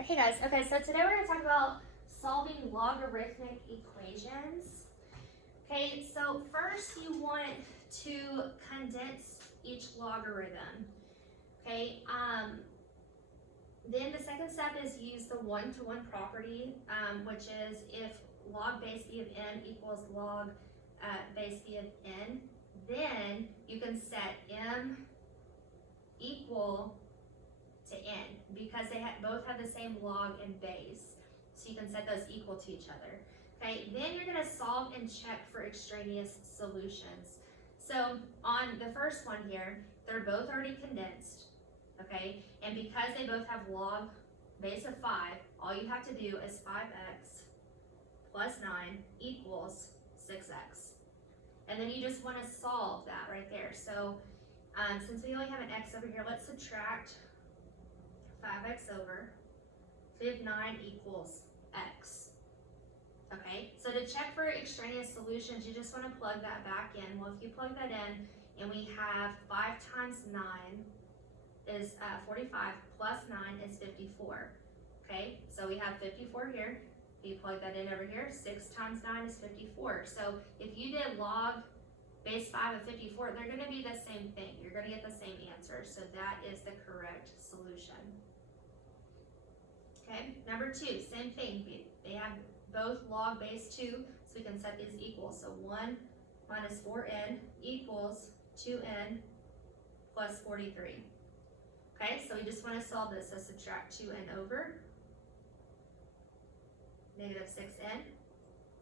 Hey guys, okay, so today we're going to talk about solving logarithmic equations. Okay, so first you want to condense each logarithm. Okay, then the second step is use the one-to-one property, which is if log base b of m equals log base b of n, then you can set m equal to n because they both have the same log and base, so you can set those equal to each other. Okay, then you're going to solve and check for extraneous solutions. So on the first one here, they're both already condensed, okay, and because they both have log base of 5, all you have to do is 5x plus 9 equals 6x, and then you just want to solve that right there. So since we only have an x over here, let's subtract 5x over, so we have 9 equals x. Okay, so to check for extraneous solutions, you just want to plug that back in. Well, if you plug that in, and we have 5 times 9 is 45, plus 9 is 54. Okay, so we have 54 here. You plug that in over here, 6 times 9 is 54. So if you did log base 5 of 54, they're going to be the same thing. You're going to get the same answer. So that is the correct solution. Okay, number 2, same thing. They have both log base 2, so we can set these equal. So 1 minus 4n equals 2n plus 43. Okay, so we just want to solve this. So subtract 2n over, negative 6n,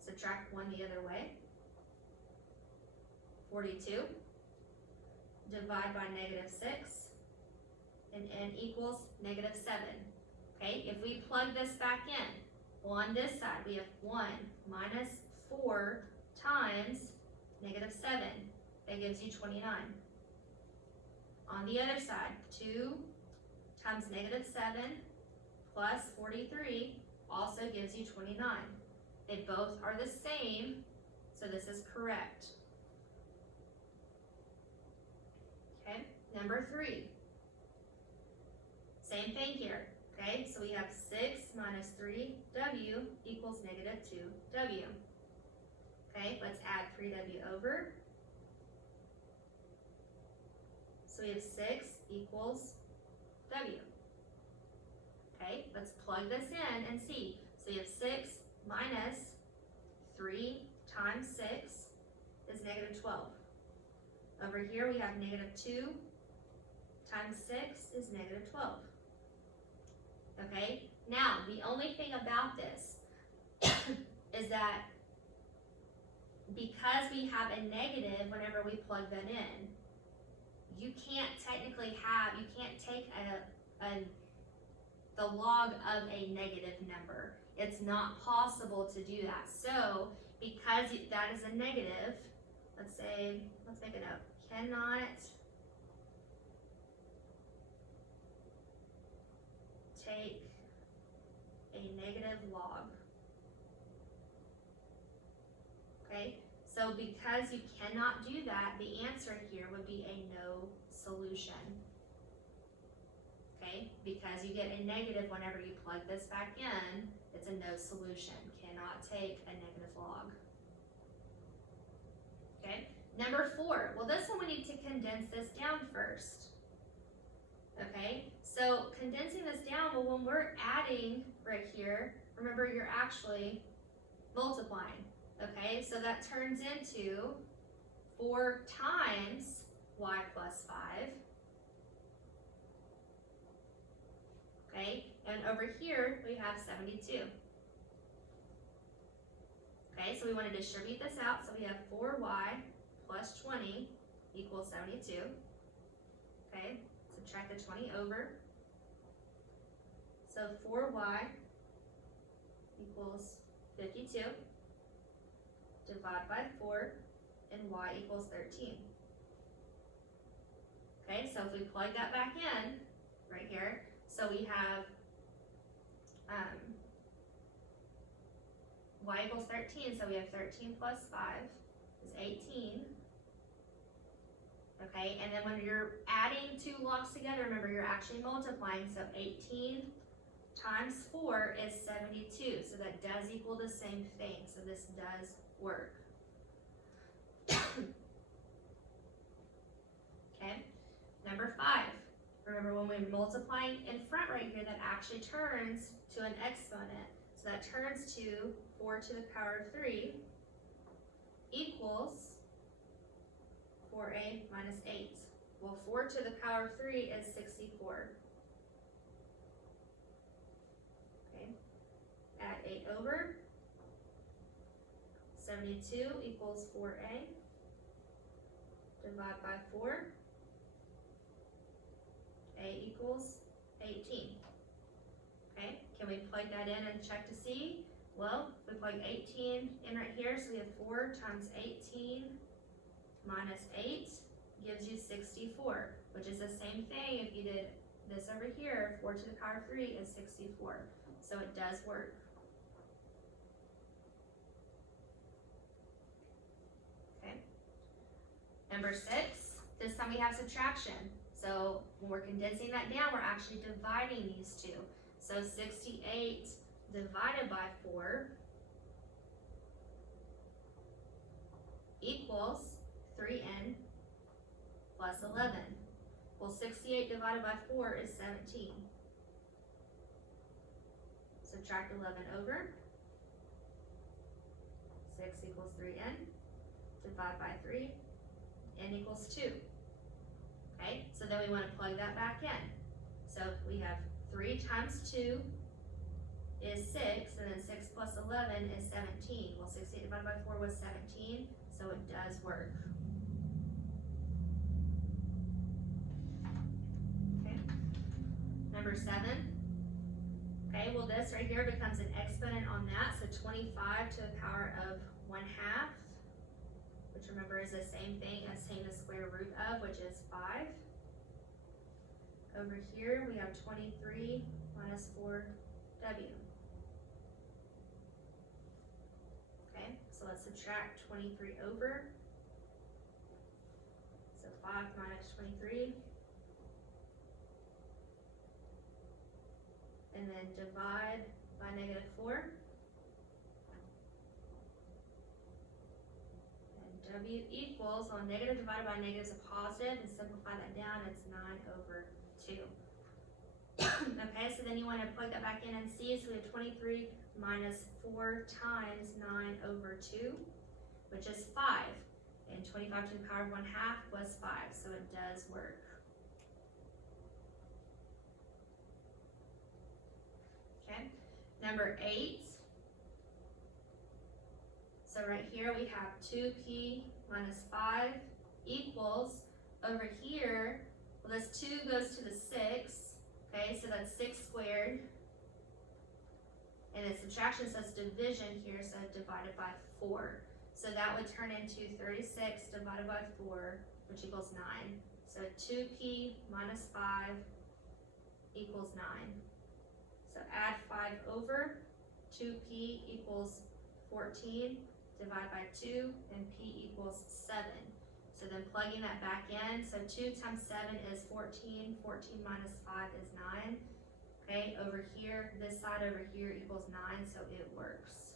subtract 1 the other way, 42, divide by negative 6, and n equals negative 7. Okay, if we plug this back in, on this side we have 1 minus 4 times negative 7. That gives you 29. On the other side, 2 times negative 7 plus 43 also gives you 29. They both are the same, so this is correct. Okay, number 3. Same thing here. Okay, so we have 6 minus 3w equals negative 2w. Okay, let's add 3w over. So we have 6 equals w. Okay, let's plug this in and see. So we have 6 minus 3 times 6 is negative 12. Over here we have negative 2 times 6 is negative 12. Okay, now the only thing about this is that because we have a negative whenever we plug that in, you can't technically have, you can't take the log of a negative number. It's not possible to do that. So because that is a negative, let's make a note, cannot take a negative log. Okay, so because you cannot do that, the answer here would be a no solution. Okay, because you get a negative whenever you plug this back in, it's a no solution. Cannot take a negative log. Okay, number 4. Well, this one we need to condense this down first. Okay, so condensing this down, well, when we're adding right here, remember you're actually multiplying. Okay, so that turns into 4 times y plus 5. Okay, and over here we have 72. Okay, so we want to distribute this out, so we have 4y plus 20 equals 72. Okay, subtract the 20 over. So 4y equals 52. Divide by 4, and y equals 13. Okay, so if we plug that back in right here, so we have y equals 13, so we have 13 plus 5 is 18. Okay, and then when you're adding two logs together, remember you're actually multiplying, so 18 times 4 is 72, so that does equal the same thing, so this does work. Okay, number 5. Remember when we're multiplying in front right here, that actually turns to an exponent. So that turns to 4 to the power of 3 equals 4a minus 8. Well, 4 to the power of 3 is 64. Okay, add 8 over. 72 equals 4a. Divide by 4. A equals 18. Okay, can we plug that in and check to see? Well, if we plug 18 in right here, so we have 4 times 18 minus 8 gives you 64, which is the same thing if you did this over here. 4 to the power of 3 is 64, so it does work. Okay, number 6, this time we have subtraction. So when we're condensing that down, we're actually dividing these two. So 68 divided by 4 equals 3n plus 11. Well, 68 divided by 4 is 17. Subtract 11 over. 6 equals 3n. Divide by 3. N equals 2. Okay, so then we want to plug that back in. So we have 3 times 2 is 6, and then 6 plus 11 is 17. Well, 68 divided by 4 was 17, so it does work. Okay, number 7. Okay, well this right here becomes an exponent on that, so 25 to the power of 1/2. Which remember is the same thing as saying the square root of, which is 5. Over here we have 23 minus 4w. Okay, so let's subtract 23 over. So 5 minus 23. And then divide by -4. W equals, well, negative divided by negative is a positive, and simplify that down, it's 9 over 2. Okay, so then you want to plug that back in and see, so we have 23 minus 4 times 9 over 2, which is 5. And 25 to the power of 1/2 was 5, so it does work. Okay, number 8. So right here we have 2p minus 5 equals, over here, well this 2 goes to the 6, okay, so that's 6 squared. And then subtraction says division here, so divided by 4. So that would turn into 36 divided by 4, which equals 9. So 2p minus 5 equals 9. So add 5 over, 2p equals 14. Divide by 2, and p equals 7. So then plugging that back in, so 2 times 7 is 14, 14 minus 5 is 9. Okay, over here, this side over here equals 9, so it works.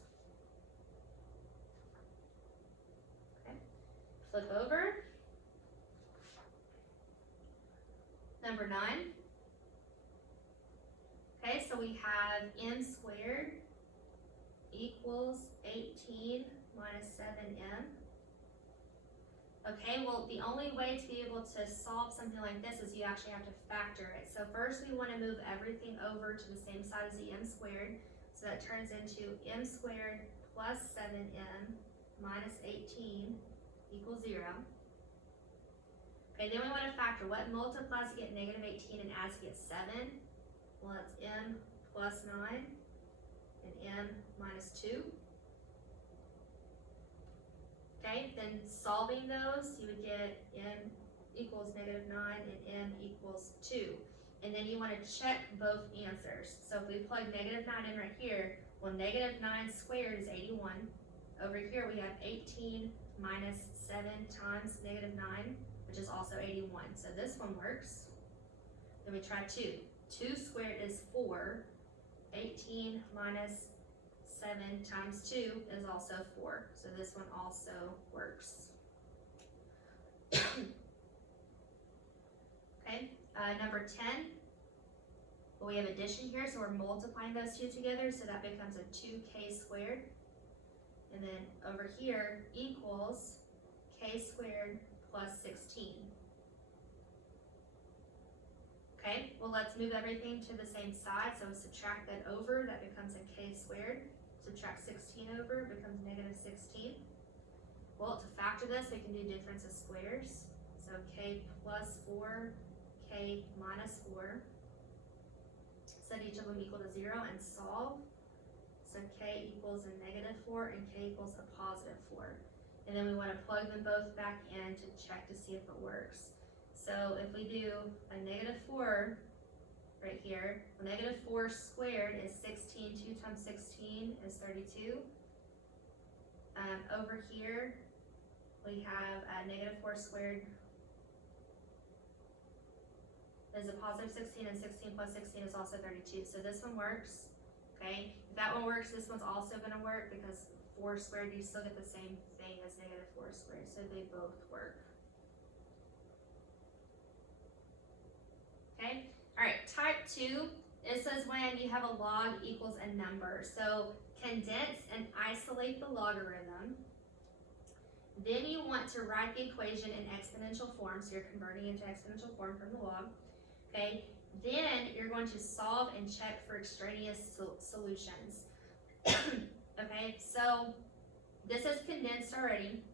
Okay, flip over. Number 9. Okay, so we have m squared equals 18 minus 7m. Okay, well the only way to be able to solve something like this is you actually have to factor it. So first we want to move everything over to the same side as the m squared. So that turns into m squared plus 7m minus 18 equals 0. Okay, then we want to factor what multiplies to get negative 18 and adds to get 7. Well, it's m plus 9 and m minus 2. Okay, then solving those, you would get m equals -9 and m equals 2. And then you want to check both answers. So if we plug -9 in right here, well, -9 squared is 81. Over here we have 18 minus 7 times -9, which is also 81. So this one works. Then we try 2. 2 squared is 4. 18 minus 7 times 2 is also 4. So this one also works. Okay, number 10. Well, we have addition here, so we're multiplying those two together, so that becomes a 2k squared. And then over here equals k squared plus 16. Okay, well let's move everything to the same side, so subtract that over, that becomes a k squared. Subtract 16 over, it becomes negative 16. Well, to factor this, we can do difference of squares. So k plus 4, k minus 4. Set each of them equal to 0 and solve. So k equals a negative 4 and k equals a positive 4. And then we want to plug them both back in to check to see if it works. So if we do a negative 4 right here, well, negative 4 squared is 16. 2 times 16 is 32. Over here, we have negative 4 squared is a positive 16, and 16 plus 16 is also 32. So this one works, okay? If that one works, this one's also gonna work because 4 squared, you still get the same thing as negative 4 squared, so they both work. Okay, all right, type 2, it says when you have a log equals a number. So condense and isolate the logarithm. Then you want to write the equation in exponential form, so you're converting into exponential form from the log. Okay, then you're going to solve and check for extraneous solutions. Okay, so this is condensed already,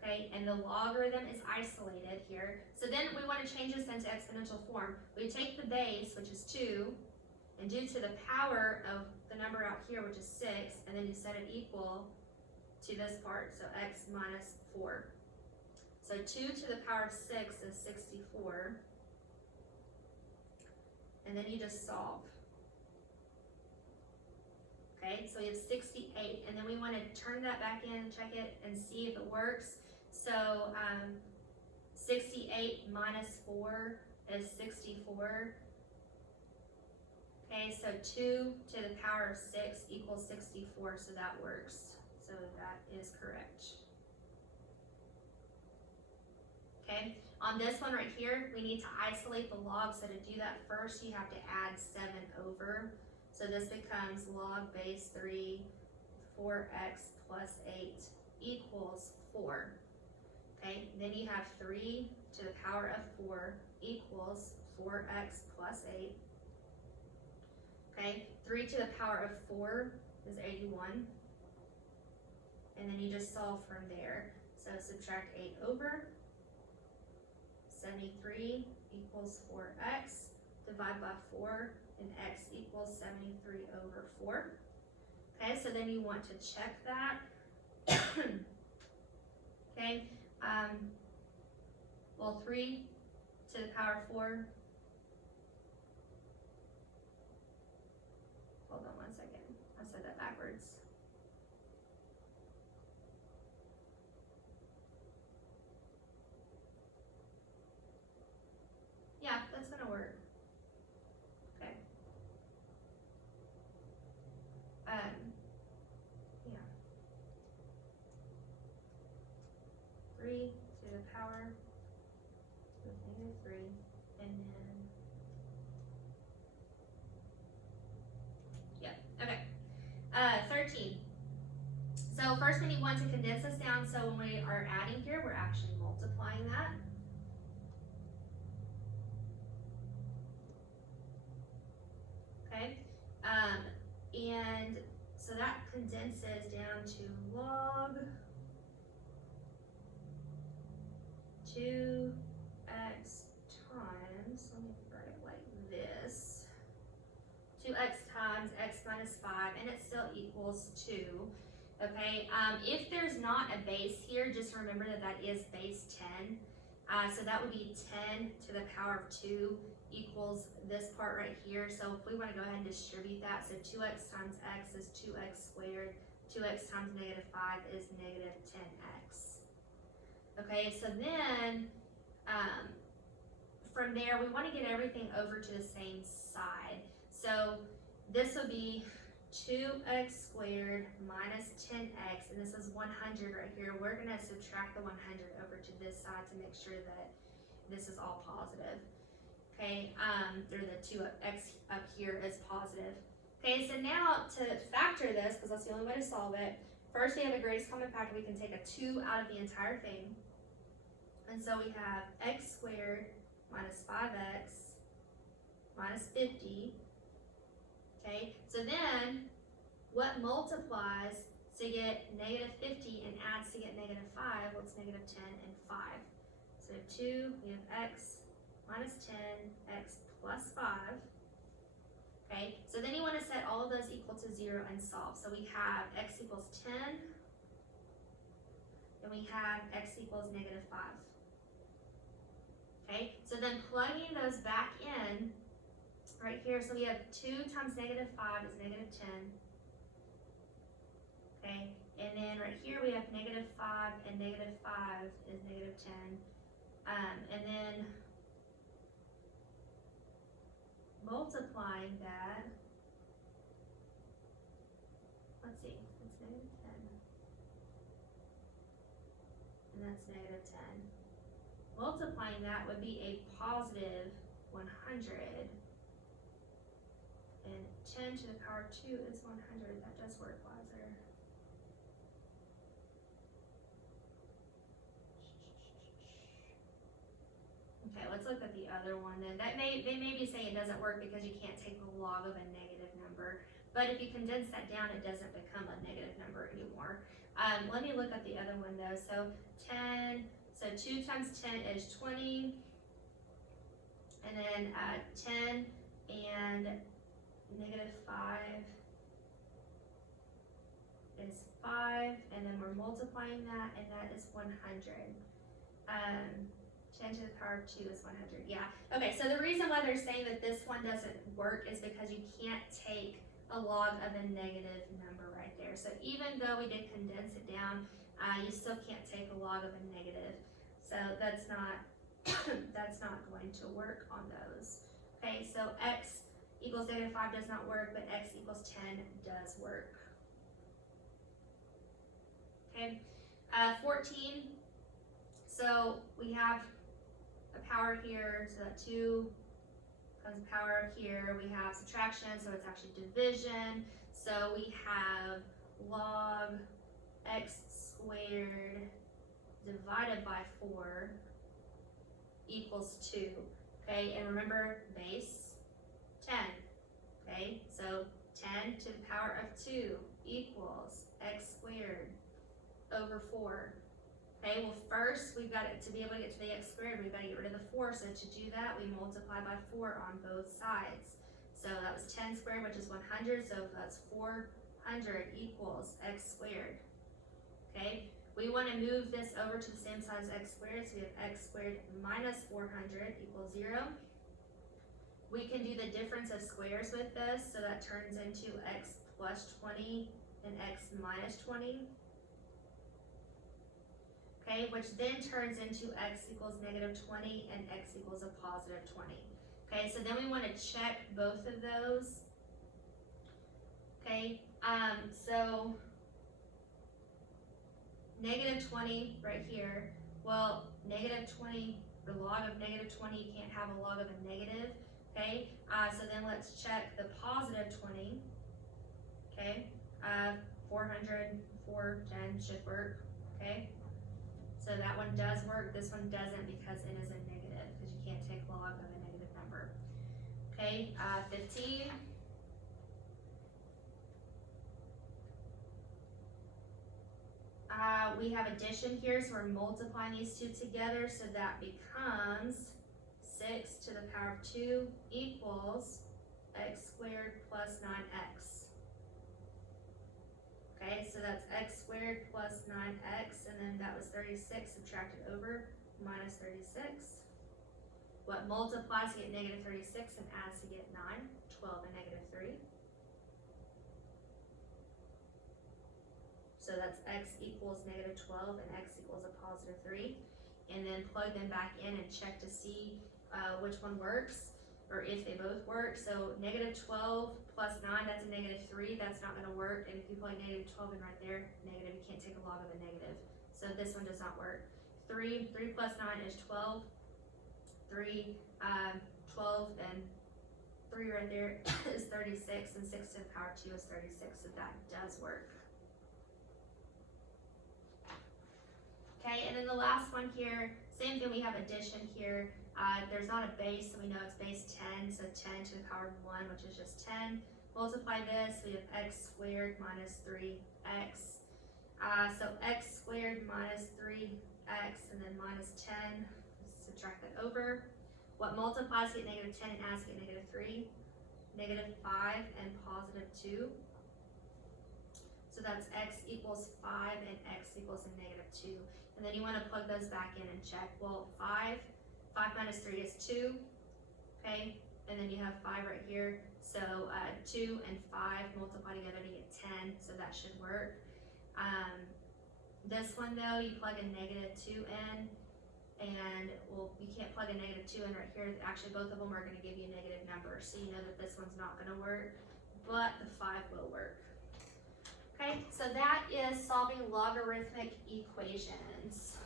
okay, and the logarithm is isolated here. So then we want to change this into exponential form. We take the base, which is 2, and due to the power of the number out here, which is 6, and then you set it equal to this part, so x minus 4. So 2 to the power of 6 is 64. And then you just solve. Okay, so we have 68, and then we want to turn that back in, check it, and see if it works. So 68 minus 4 is 64. Okay, so 2 to the power of 6 equals 64, so that works. So that is correct. Okay, on this one right here, we need to isolate the log. So to do that first, you have to add 7 over. So this becomes log base 3, 4x plus 8 equals 4. Okay, then you have 3 to the power of 4 equals 4x plus 8. Okay, 3 to the power of 4 is 81. And then you just solve from there. So subtract 8 over. 73 equals 4x. Divide by 4, and x equals 73 over 4. Okay, so then you want to check that. Okay, well, 3 to the power of 4. Hold on one second. I said that backwards. Yeah, that's gonna work. Okay. Yeah. 3 to the power of -3, and then, yeah, okay. 13. So first we need one to condense this down, so when we are adding here, we're actually multiplying that. Okay, and so that condenses down to log 2x times, let me write it like this, 2x times x minus 5, and it still equals 2. Okay, if there's not a base here, just remember that that is base 10. So that would be 10 to the power of 2 equals this part right here. So if we want to go ahead and distribute that, so 2x times x is 2x squared, 2x times -5 is -10x. Okay, so then from there we want to get everything over to the same side. So this would be 2x squared minus 10x, and this is 100 right here. We're gonna subtract the 100 over to this side to make sure that this is all positive. Okay, or the 2x up here is positive. Okay, so now to factor this, because that's the only way to solve it, first we have a greatest common factor. We can take a 2 out of the entire thing. And so we have x squared minus 5x minus 50. Okay, so then what multiplies to get negative 50 and adds to get negative 5? Well, it's negative 10 and 5. So 2, we have x minus 10, x plus 5. Okay, so then you want to set all of those equal to 0 and solve. So we have x equals 10, and we have x equals negative 5. Okay, so then plugging those back in, right here, so we have 2 times negative 5 is negative 10. Okay, and then right here we have negative 5 and negative 5 is negative 10. And then multiplying that, let's see, it's negative 10. And that's negative 10. Multiplying that would be a positive 100. And 10 to the power 2 is 100. That does work, Lizer. Okay, let's look at the other one then. They may be saying it doesn't work because you can't take the log of a negative number. But if you condense that down, it doesn't become a negative number anymore. Let me look at the other one though. So 10, so 2 times 10 is 20. And then 10 and negative 5 is 5. And then we're multiplying that, and that is 100. 10 to the power of 2 is 100, yeah. Okay, so the reason why they're saying that this one doesn't work is because you can't take a log of a negative number right there. So even though we did condense it down, you still can't take a log of a negative. So that's not, that's not going to work on those. Okay, so x equals negative 5 does not work, but x equals 10 does work. Okay, 14, so we have a power here, so that 2 comes power here. We have subtraction, so it's actually division. So we have log x squared divided by 4 equals 2. Okay, and remember base 10. Okay, so 10 to the power of 2 equals x squared over 4. Okay, well first we've got it, to be able to get to the x squared, we've got to get rid of the 4. So to do that, we multiply by 4 on both sides. So that was 10 squared, which is 100, so that's 400 equals x squared. Okay, we want to move this over to the same side as x squared, so we have x squared minus 400 equals 0. We can do the difference of squares with this, so that turns into x plus 20 and x minus 20. Okay, which then turns into x equals negative 20 and x equals a positive 20. Okay, so then we want to check both of those. Okay, so negative 20 right here. Well, negative 20, the log of negative 20, you can't have a log of a negative. Okay, so then let's check the positive 20. Okay, 400, 410 should work. Okay. So that one does work, this one doesn't because it is a negative, because you can't take log of a negative number. Okay, 15. We have addition here, so we're multiplying these two together, so that becomes 6 to the power of 2 equals x squared plus 9x. Okay, so that's x squared plus 9x, and then that was 36 subtracted over minus 36. What multiplies to get negative 36 and adds to get 9? 12 and negative 3. So that's x equals negative 12 and x equals a positive 3. And then plug them back in and check to see which one works. or if they both work. So negative 12 plus 9, that's a negative 3, that's not gonna work. And if you plug negative 12 in right there, negative, you can't take a log of a negative. So this one does not work. 3 plus 9 is 12. 12 and 3 right there is 36, and 6 to the power 2 is 36, so that does work. Okay, and then the last one here, same thing, we have addition here. There's not a base, so we know it's base 10, so 10 to the power 1, which is just 10. Multiply this, we have x squared minus 3x. So x squared minus 3x, and then minus 10, subtract that over. What multiplies to get negative 10 and adds to get negative 3? Negative 5 and positive 2. So that's x equals 5 and x equals a negative 2. And then you want to plug those back in and check. Well, 5 minus 3 is 2, okay? And then you have 5 right here. So 2 and 5 multiply together to get 10, so that should work. This one though, you plug a negative 2 in, and well, you can't plug a negative 2 in right here. Actually, both of them are going to give you negative numbers, so you know that this one's not going to work, but the 5 will work. Okay, so that is solving logarithmic equations.